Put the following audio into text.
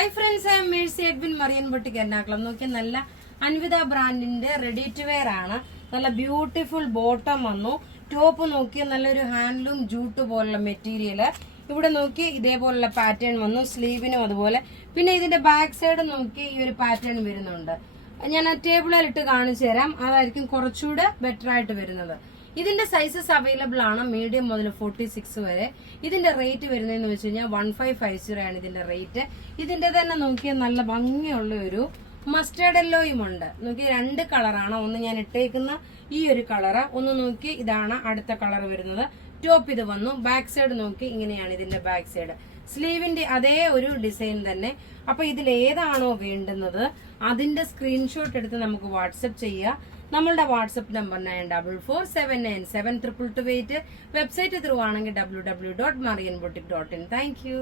Hi friends, I am Mercy Edwin Marian boutique Ernakulam. നോക്കിയ നല്ല അൻവിത ബ്രാൻഡിന്റെ റെഡി ടു വെയർ ആണ്. നല്ല ബ്യൂട്ടിഫുൾ ബോട്ടം വന്നു. ടോപ്പ് നോക്കിയ നല്ലൊരു ഹാൻഡ്ലൂം ജൂട്ട് പോലുള്ള മെറ്റീരിയൽ. ഇവിടെ നോക്കി ഇതേപോലുള്ള പാറ്റേൺ വന്നു. സ്ലീവിനും അതുപോലെ. പിന്നെ ഇതിന്റെ ബാക്ക് സൈഡ് നോക്കി ഈ ഒരു പാറ്റേൺ വരുന്നുണ്ട്. ഞാൻ ടേബിളിൽ ഇട്ട് കാണിച്ചു തരാം. അതായിരിക്കും കുറച്ചുകൂടെ ബെറ്റർ ആയിട്ട് വരുന്നത്. ഇതിന്റെ സൈസസ് അവൈലബിൾ ആണ്, മീഡിയം മുതൽ 46 വരെ. ഇതിന്റെ റേറ്റ് വരുന്നതെന്ന് വെച്ച് കഴിഞ്ഞാൽ 1550 ആണ് ഇതിന്റെ റേറ്റ്. ഇതിന്റെ തന്നെ നോക്കിയാൽ നല്ല ഭംഗിയുള്ള ഒരു മസ്റ്റേർഡ് യെല്ലോയും ഉണ്ട്. നോക്കി രണ്ട് കളറാണ്. ഒന്ന് ഞാൻ ഇട്ടേക്കുന്ന ഈ ഒരു കളറ്, ഒന്ന് നോക്കി ഇതാണ് അടുത്ത കളർ വരുന്നത്. ടോപ്പ് ഇത് വന്നു. ബാക്ക് സൈഡ് നോക്കി ഇങ്ങനെയാണ് ഇതിന്റെ ബാക്ക് സൈഡ്. സ്ലീവിന്റെ അതേ ഒരു ഡിസൈൻ തന്നെ. അപ്പൊ ഇതിൽ ഏതാണോ വേണ്ടുന്നത് അതിന്റെ സ്ക്രീൻഷോട്ട് എടുത്ത് നമുക്ക് വാട്സപ്പ് ചെയ്യുക. നമ്മളുടെ വാട്സപ്പ് നമ്പർ 9447972228. വെബ്സൈറ്റ് ത്രൂ ആണെങ്കിൽ www.marianboutique.in. Thank you.